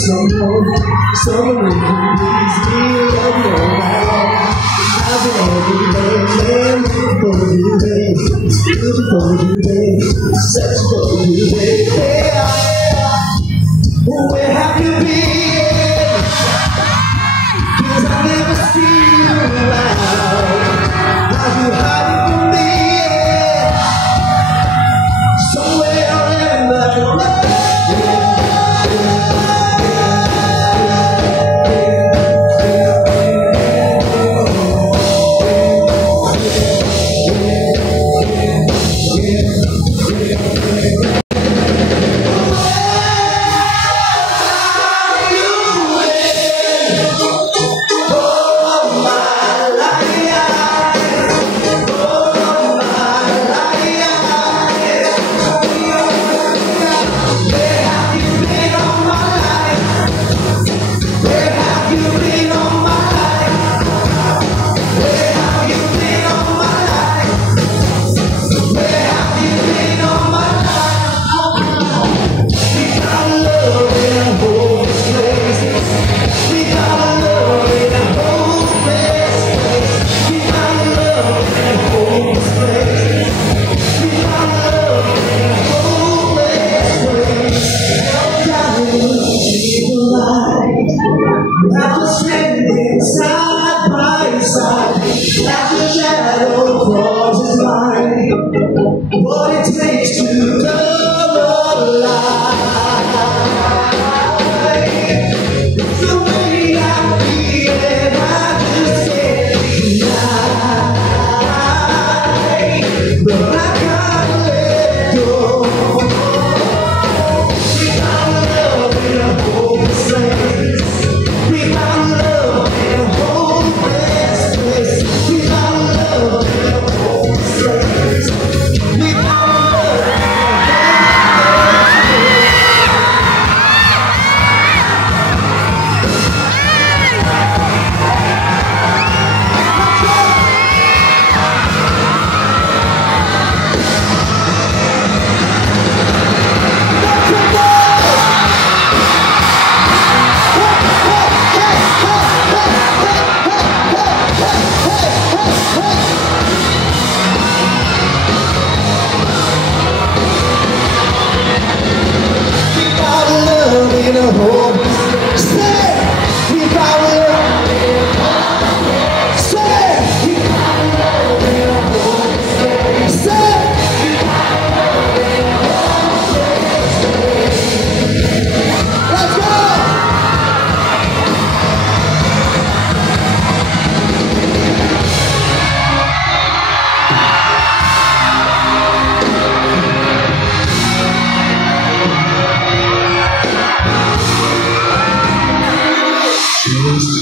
Someone who can please me of your life. I've been every day, looking for you, babe. Looking for you, babe. Searching for you, babe. Where have you been? 'Cause I never see you around. Are you hiding from me? Somewhere in the night. After standing side by side, as the shadow crosses mine, what it takes to come alive. The way I feel and I just can't deny, but I can't let go. We found love in a hopeless place. We found love in a hopeless place. We found love in a hopeless place. We found love in a home. Say, we found love. Say, we found love in a home. Say, we found love in a home. Let's go.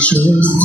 Trust.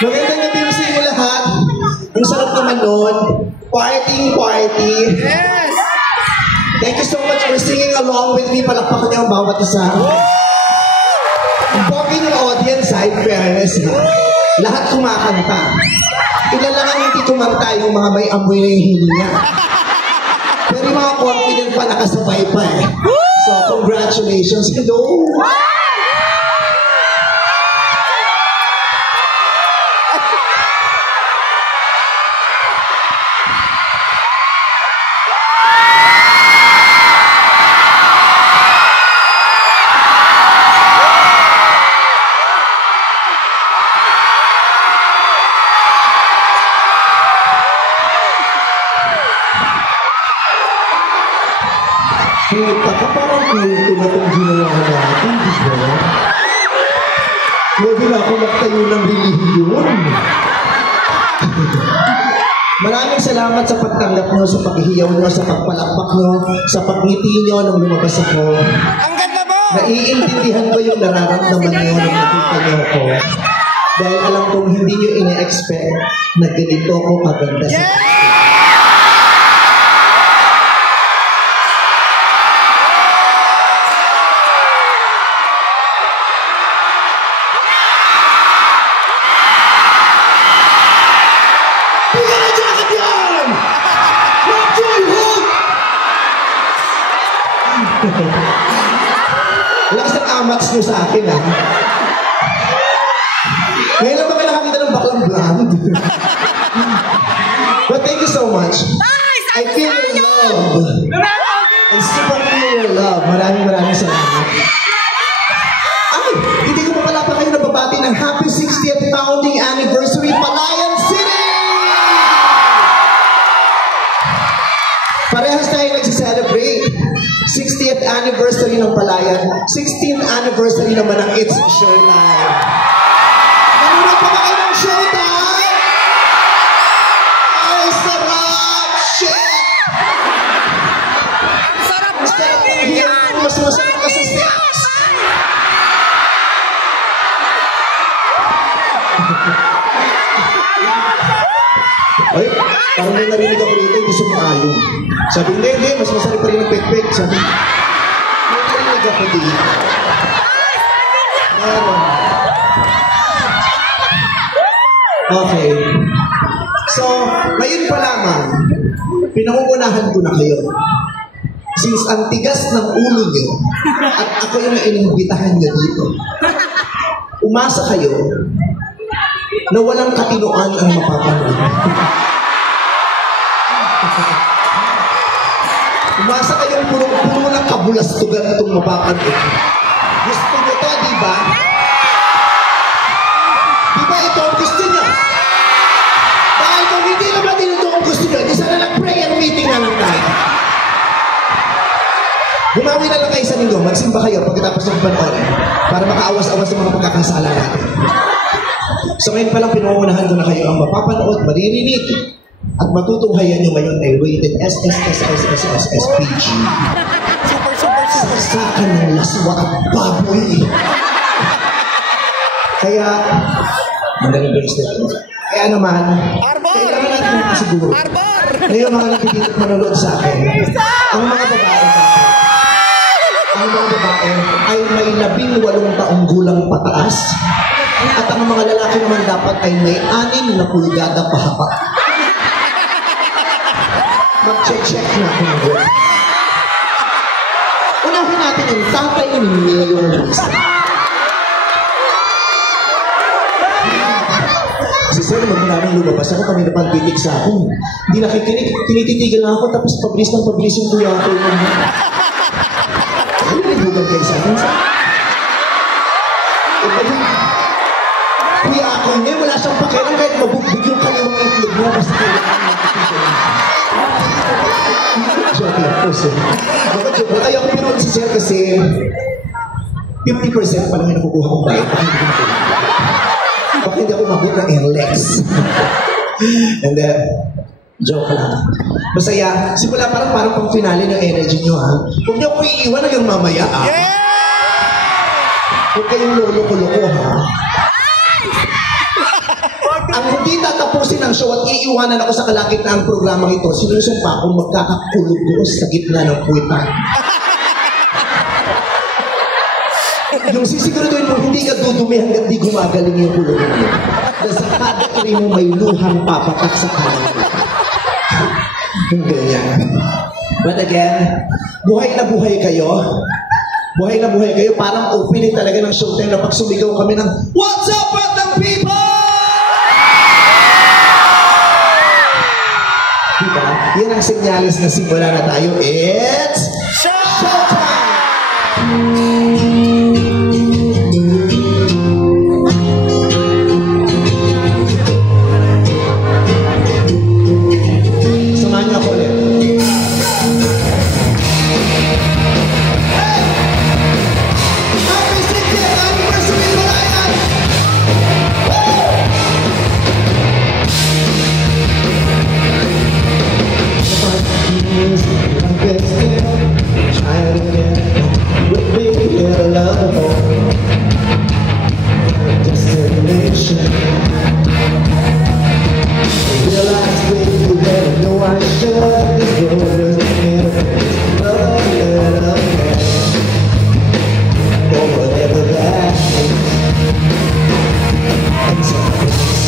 Magandang gabi sa inyo lahat. Ang sarap naman nun. Party. Yes! Thank you so much for singing along with me. Palakpakan niyo ang bawat isa. Ang pogi ng audience, in fairness. Lahat kumakanta. Ilan lang ang hindi kumanta yung mga may amoy na yung hininga. Pero yung mga confident pa, nakasabay pa eh. So, congratulations. Hello! Parang kulto na itong ginawa natin, di ba? Pwede na ako magtayo ng relihiyon. Maraming salamat sa pagtanggap nyo, sa paghihiyaw nyo, sa pagpalakpak nyo, sa pagngiti nyo nung lumabas ako. Ang ganda mo! Naiintindihan ko yung nararamdaman nyo nung nakita nyo ako. Dahil alam kong hindi nyo ina-expect na ganito ko kaganda sa lakas ng amats nyo sa akin, ha? Ngayon lang ba kayo nakakita ng baklang blonde? But thank you so much. I feel your love. I super feel your love. Maraming salamat. Ay, hindi ko pa pala pa kayo nababati ng happy 60th founding anniversary Palayan City! Parehas tayo nagsi-celebrate. 60th anniversary ng Palayan. 16th anniversary naman ng It's Showtime. Nanonood pa ba kayo ng Showtime? Ay, sarap! Shit! Sarap Mas sarap ang hirap mo. Mas masarap ka sa stage. Ay, parang may narinig ako rito, hindi sumaayon. Sabi, hindi, mas masarap pa rin ang pek-pek. Sabi, may narinig ako dito. Ano? Okay. So, ngayon pa lamang, pinangungunahan ko na kayo. Since ang tigas ng ulo nyo, at ako yung inimbitahan nyo dito, umasa kayo na walang katinoan ang mapapanood. Umasa kayong puno ng kabulastugan itong mapapanood. Gusto nyo to, di ba? Di ba ito ang gusto nyo? Dahil kung hindi naman din ito ang gusto nyo, di sana nag-prayer meeting na lang tayo. Bumawi na lang kayo sa linggo, magsimba kayo pagkatapos ng panoorin para makaawas-awas sa mga pagkakasala natin. So ngayon palang pinangungunahan ko na kayo ang mapapanood, maririnig, at matutunghayan nyo ngayon ay rated SSSSSSSPG. Saksakan ng laswa at baboy. Kaya, magaling bracelet. Kaya naman, kailangan natin makasiguro na yung mga napipilit manonood sa akin, ang mga babae ay may 18 taong gulang pataas, at ang mga lalaki naman dapat ay may 6 na pulgada pahaba. Mag-check natin ang work. Unahin natin yung tatay ni Mayor Luisa. Si Sir, magmula lumabas ako, kanina pang titig sa akin. Hindi nakikinig, tinititigil na ako, tapos pabilis yung kuya ako. Ano nalibugan kayo sa akin? Kuya ako niya, wala siyang pakialam kahit mabugbog yung kanyang itlog mo, basta kailangan natin. Joke lang po, sir. Ayaw ko pinunod si Sir kasi 50% pa lang yung nakukuha kong bayad. Bakit hindi ako mabot ng Airlex? And then, joke lang. Masaya. Simula parang pang finale ng energy nyo, ha? Huwag niyo ko iiwan hanggang mamaya, ha? Huwag kayong lolo-loko, ha? Ang hindi tatapusin ang show at iiwanan ako sa kalagitnaan ng programang ito, sinusumpa kung magkakakulog ko sa gitna ng puwitan. Yung sisiguraduhin mo, hindi ka dudumi hanggang di gumagaling yung kulog mo. Dahil sa kada kiri mo, may luhang papatak sa kanan mo. Yung ganyan. But again, buhay na buhay kayo. Buhay na buhay kayo. Parang opening talaga ng showtime na pag sumigaw kami ng What's up, Batang People? Diba? Yan ang senyalis na simula na tayo. It's showtime!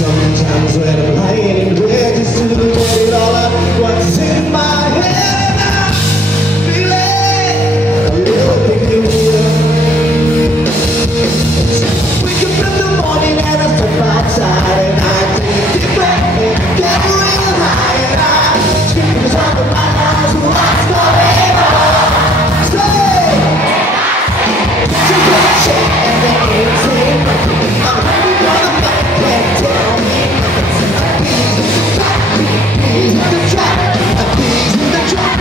Sometimes when I'm lying in bed, just to get it all out, what's in my head, and I'm feeling a little peculiar. Wake up in the morning and I step outside and I take a deep breath and get real high and I scream to the top of my lungs, what's going on? Say, to get shit and they ain't saying nothing. I'm hungry for the fuck, can't tell me. Bees in the trap, bees in the trap.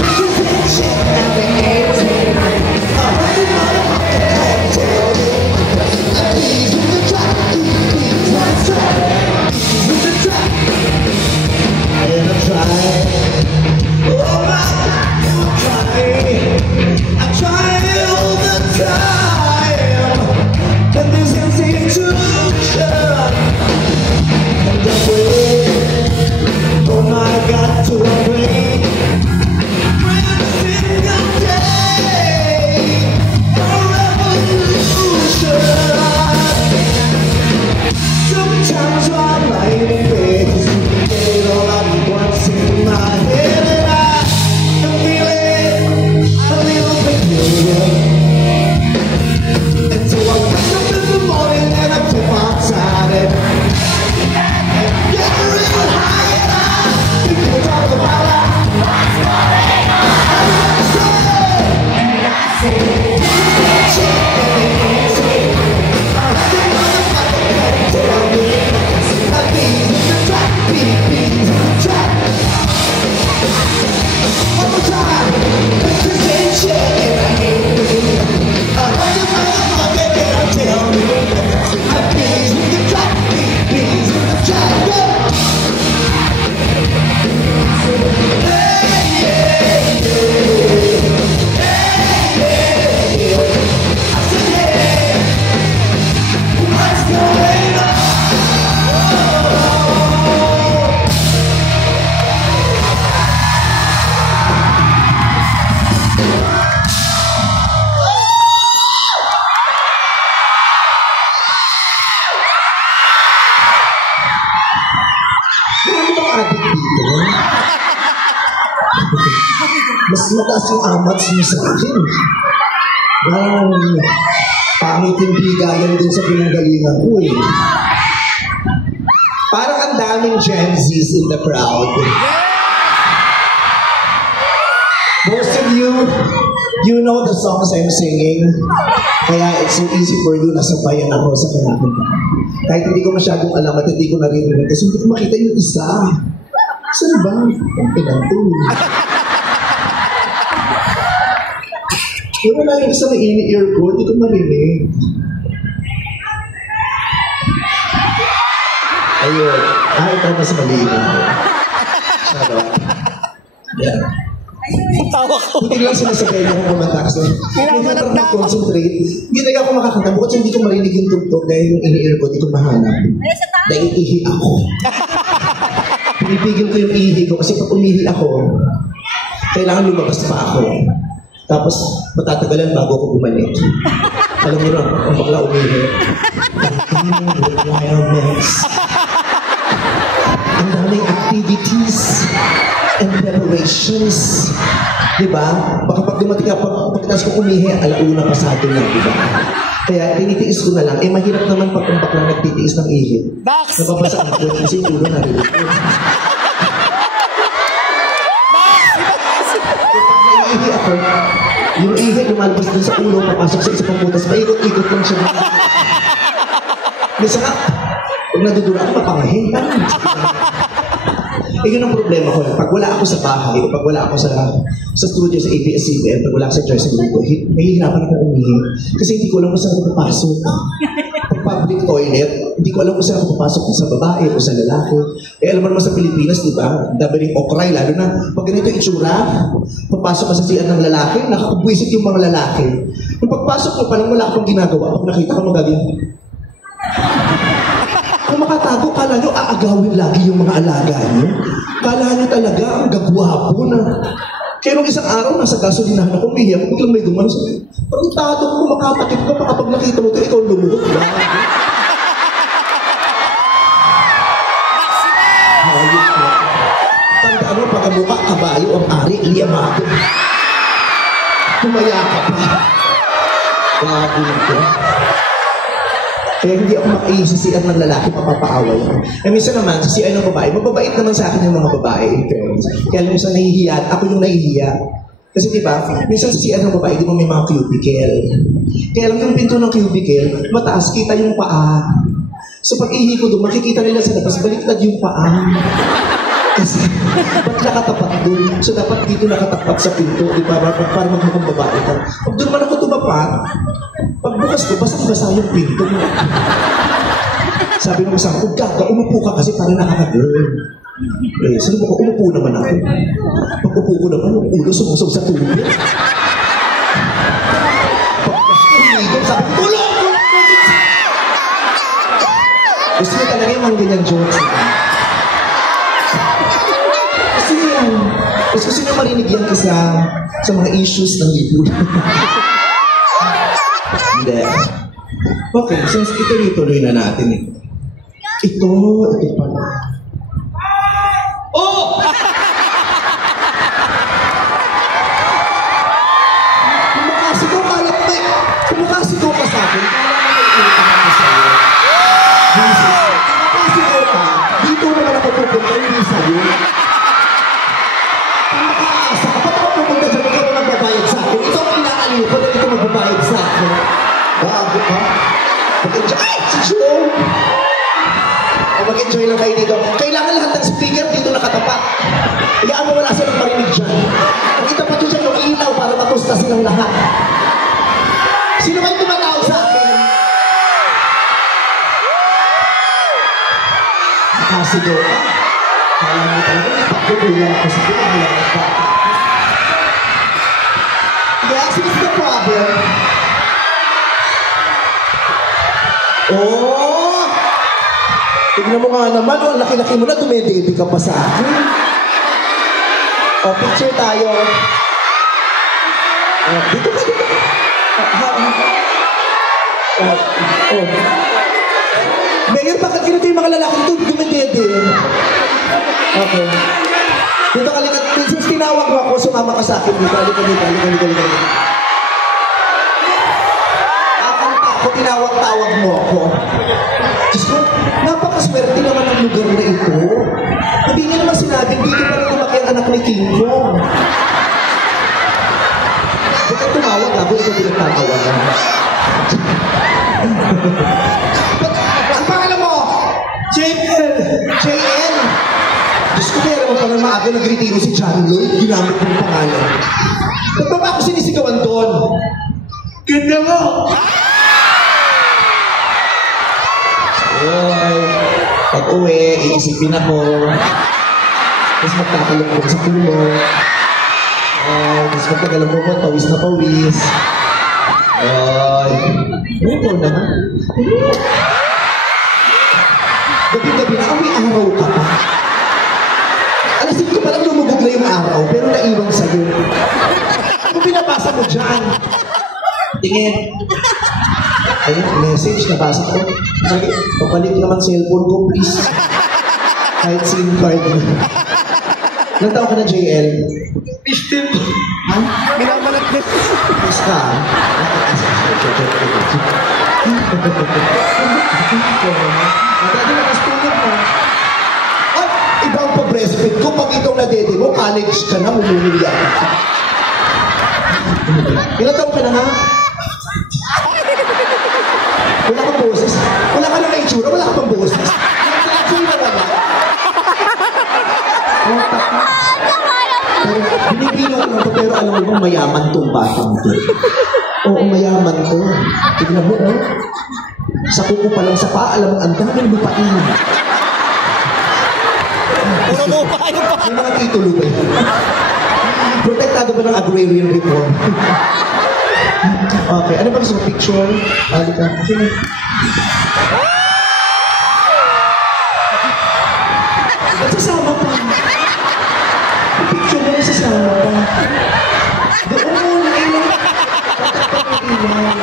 Bitches ain't shit and they ain't saying nothing. I'm hungry for the fuck, can't tell me. Bees in the trap, bees in the trap, bees in the trap. And I'm trying, oh my God, I'm trying all the time. And this institution, and I pray, oh my God, to a brain. Every single day, a revolution. Sometimes while I'm lying in bed, just to get it all out once in my head, and I'm feeling a little peculiar. And so I wake up in the morning and I step outside and get real high and I think we'll talk about what's going on. And I say, shit and they can't say. I'm the motherfucker can't tell me. Bees in the trap, bees in the trap. One more time, bitches ain't shit and I ain't me. I'm the motherfucker can't tell me. Bees in the trap, bees in the trap. Go! Mas mataas yung amats mo sa akin. Pangit yung bigayan din sa pinanggalingan ko eh. Parang ang daming Gen Zs in the crowd. Most of you, you know the songs I'm singing. Kaya it's so easy for you na sabayan ako sa kinakanta. Kahit hindi ko masyadong alam at hindi ko naririnig kasi hindi ko makita yung isa. Saan ba? Ang pinantong. Pero wala yung isa na ini-ear ko, hindi ko marinig. Ayun. Ito mas malinaw. Sarap. Yan. tawa ko. Hindi lang sinasabay niya kung kumanta kasi. Hindi Pinakamanat parang na ako. concentrate. Hindi talaga ako makakanta. Bukod sa hindi ko marinig yung tugtog dahil yung in-ear ko, di ko mahanap. Dahil ihi ako. Pinipigil ko yung ihi ko kasi pag umihi ako, kailangan lumabas pa ako. Tapos matatagalan bago ako bumalik. Alam mo na, ang bakla umihi. Requirements. Ang daming activities and preparations. Diba? Baka pag dumating ka, pagkatapos ko umihi, alauna pasado na, diba? Kaya tinitiis ko na lang. Eh, mahirap naman pag ang bakla nagtitiis ng ihi. Dax! Nababasa ako kasi yung ulo narinig ko. Ihi ako. Yung ihi lumalabas dun sa ulo, papasok sa isang butas, paikot-ikot lang siya. Minsan nga, pag nadudura ako, mapangahin. Eh, yun ang problema ko. Pag wala ako sa bahay, pag wala ako sa studio sa ABS-CBN, pag wala ako sa Jersey Lugo, nahihirapan ako umihi. Kasi hindi ko alam kung saan ako papasok. Pag public toilet, hindi ko alam kung saan ako papasok, kung sa babae o sa lalaki. Eh, alam mo naman sa Pilipinas, di ba? Dabaling okray, lalo na pag ganito itsura, papasok ka sa siyan ng lalaki, nakakabwisit yung mga lalaki. Nung pagpasok ko, parang wala akong ginagawa. Pag nakita ko magagawin, kung makatago, kala nyo aagawin lagi yung mga alaga nyo. Kala nyo talaga ang gagwapo na. Kaya nung isang araw, nasa gasolinahan ako, umiyak, biglang may gumano sa parang tato ko, makatakip ka, baka pag nakita mo ito, ikaw lumuhot. Hayop mo. Tandaan mo, pag mukha, kabayo, ang ari, liyamado. Tumaya ka pa. Gago nito. Kaya hindi ako makisisian ng lalaki, mapapaaway ako. Eh, minsan naman, sisian ng babae, mababait naman sa akin yung mga babae, in fairness. Kaya minsan nahihiya, ako yung nahihiya. Kasi diba, minsan sisian ng babae, di ba may mga cubicle. Kaya lang yung pinto ng cubicle, mataas, kita yung paa. So pag ihi ko doon, makikita nila sa labas, baliktad yung paa. Kasi, ba't nakatapat doon? So dapat dito nakatapat sa pinto, di ba? Para magmukhang babae ka. Pag doon man ako tumapat, pagbukas ko, basang-basa yung pinto mo. Sabi ng isang ko, gaga, umupo ka kasi parang nakaka-girl. Eh, sabi ko, umupo naman ako. Pag upo ko naman, yung ulo sumusog sa tubig. Pagkas ko, humigil, sabi ko, tulong! Gusto niya talaga yung mga ganyan jokes. Gusto niya marinig yan kasi sa mga issues ng lipunan. Hindi. Okay, since ituloy-tuloy na natin eh. Ito pala. Oh! Kumakasigaw ka lang, kumakasigaw ka sa akin, kaya naman may utang ako sa'yo. Kumakasigaw ka, dito naman ako pupunta, hindi sa'yo. Kumakaasa ka, ba't ako pupunta dyan, ikaw naman magbabayad sa akin? Ito ang inaaliw ko, dahil ito magbabayad sa akin. Bago ka. Mag-enjoy. Ay! Si Joe! Mag-enjoy lang kayo dito. Kailangan lahat ng speaker dito nakatapat. Iyaan mo wala silang parinig dyan. Ang itapat nyo dyan yung ilaw para matusta silang lahat. Sino ba yung tumatawag sa akin? Nakasigaw ka. Kala mo talaga, ipagkukulang ako sa pinagkulang ka. Yeah, this is the problem. Oh! Tignan mo nga naman, ang laki-laki mo na, dumedede ka pa sa akin. Oh, picture tayo. Oh, dito ka, dito ka. Oh. Mayor, bakit ganito yung mga lalaki dito, dumedede? Okay. Dito ka, likat. Since tinawag mo ako, sumama ka sa akin. Dito, halika. Kung tinawag-tawag mo ako, Diyos ko, napakaswerte naman ang lugar na ito. Hindi niya naman sinabing, dito pa rin lumaki ang anak ni King Kong. Huwag kang tumawag, bago ito pinagtatawagan. Ang pangalan mo? JN. Diyos ko, kaya naman parang maaga nag-retiro si John Lloyd, ginamit mo yung pangalan. Ba't ba ako sinisigawan doon? Ganda mo! Ay, pag-uwi, iisipin ako. Tapos magtatalong ako sa pulo. Mas magtagalan mo mo, pawis na pawis. Ay, ito naman. Gabi-gabi na, may araw ka pa. Alasin ko palang lumubog na yung araw, pero naiwan sa'yo. Ano pinabasa mo dyan? Tingin. Ayun, message, nabasa ko. Sabi, papalit naman cellphone ko, please. Kahit SIM card mo. Ilang taon ka na, JL? 15. Ha? Minamanat na. Please ka, ha? Matati na kastulog mo. At ibang pa-breastfeed ko, pag ikaw nadede mo, college ka na, umumuya ka. Ilang taon ka na, ha? Wala kang boses. Wala ka lang na itsura, wala ka pang boses. Actually na wala. Binibino ko lang to, pero alam mo, mayaman tong batang to. Oo, mayaman to. Tignan mo, oh. Sa kuko pa lang sa paa, alam mo, ang daming lupain. Puro mo pa kayo pa. May mga titulo ba yun? Protektado ba ng agrarian reform? Okay, ano ba gusto mo? Picture? Halika. Okay. Ba't sasama pa? Picture mo na sasama pa. Doon, ilan. Ilan.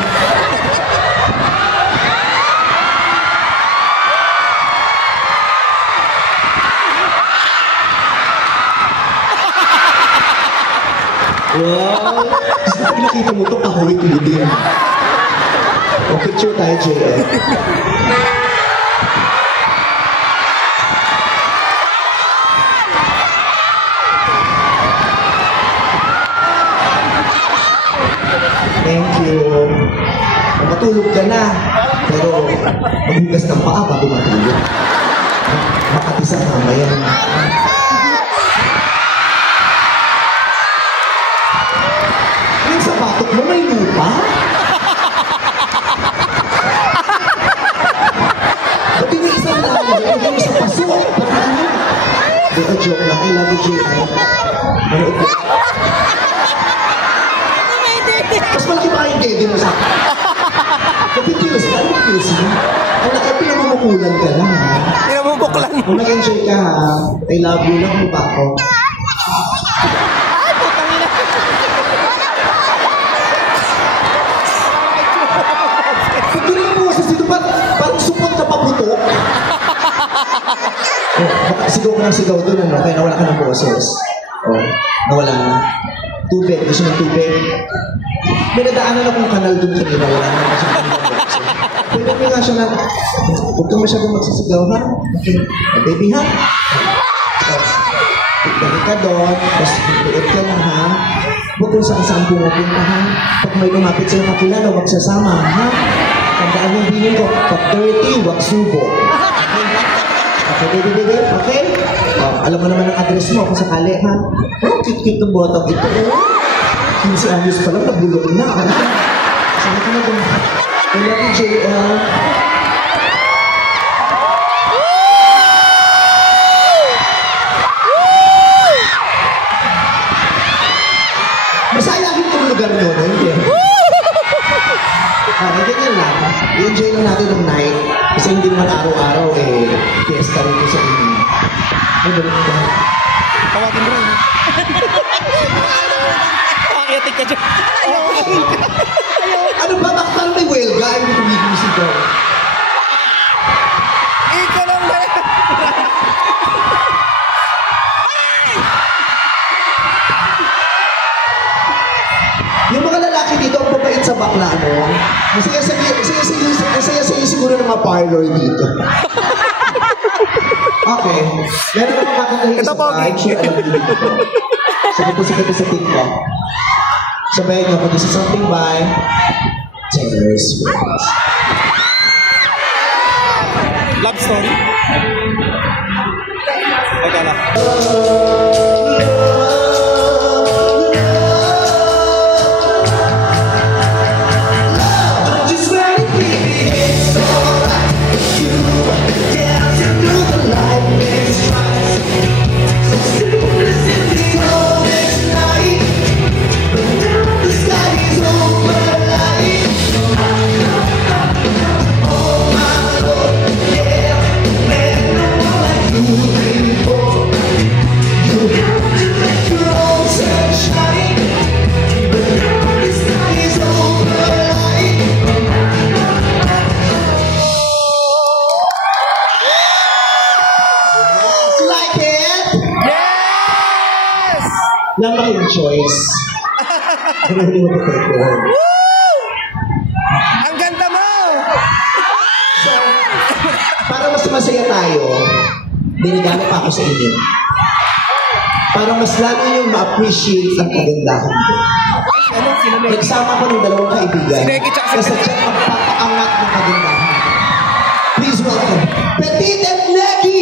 Wow! Gusto ko nakita mo ito, kahawik mo din. O, picture tayo, JL. Thank you. Matulog ka na. Pero, maghugas ng paa bago matulog. Makatisa mamaya. Yung sapatok mo may lupa? Ba't yung isang lalo? Yung sa paso? Di ba, joke lang. I love you, J.I. Manood ko. Mas malaki pa yung dede mo sa akin. Kapitilos ka? Ano pilos mo? Ang laki, pinamumukulan ka na, ha? Pinamumuklan mo. Kung nag-enjoy ka, ha? I love you lang mo ba ako? Ay, putang ina. Pagtuloy mo boses dito, parang supot ka paputok. Baka sigaw ka ng sigaw doon, ano? Kaya nawala ka ng boses. Nawala na. Tubig, gusto ng tubig. May nadaanan akong kanal doon kanina, wala na kasi ng boses. Pwede mo nga siya na, huwag kang masyadong magsisigaw, ha? Okay. Baby, ha? Balik ka doon, tapos liit ka na, ha? Huwag kung saan pumapunta, ha? Pag may lumapit sa'yo kakilala, huwag sasama, ha? Tandaan yung bilin ko, pag dirty, huwag subo. Okay, baby, okay? Alam mo naman ang address mo kung sakali, ha? Oh, cute-cute ng bottom ito, oh. 15 anyos pa lang, nabulok na. Sana ka na doon. I love you, JL. Masayahin itong lugar nyo, no? Hindi. Ganyan lang. I-enjoy lang natin ng night. Kasi hindi naman araw-araw, fiesta rin ko sa inyo. Ay, balik ka. Tawagin mo rin. Pakiyatik ka dyan. Ano ba? Bakit parang may welga? Ay, may tumigisig daw. Ikaw lang ba? Yung mga lalaki dito, ang babait sa bakla, no? Masaya sa iyo siguro ng mga parlor dito. Okay. Meron naman kakantahin Ito sa po. side. Sure, alam niyo dito. Sige po sa TikTok. Sabayan niyo ako, this is something by Taylor Swift. Love story? Teka lang. Just ready, baby, it's alright. You dancing through the lightning strikes. So soon as in the coldest night, Wala na kayong choice. Hindi mo pa-perform. Ang ganda mo! So, para mas masaya tayo, binigano pa ako sa inyo. Para mas lalo yung ma-appreciate ang kagandahan ko. Nagsama ko ng dalawang kaibigan na sadyang magpapaangat ng kagandahan. Please welcome, Petit and Neki!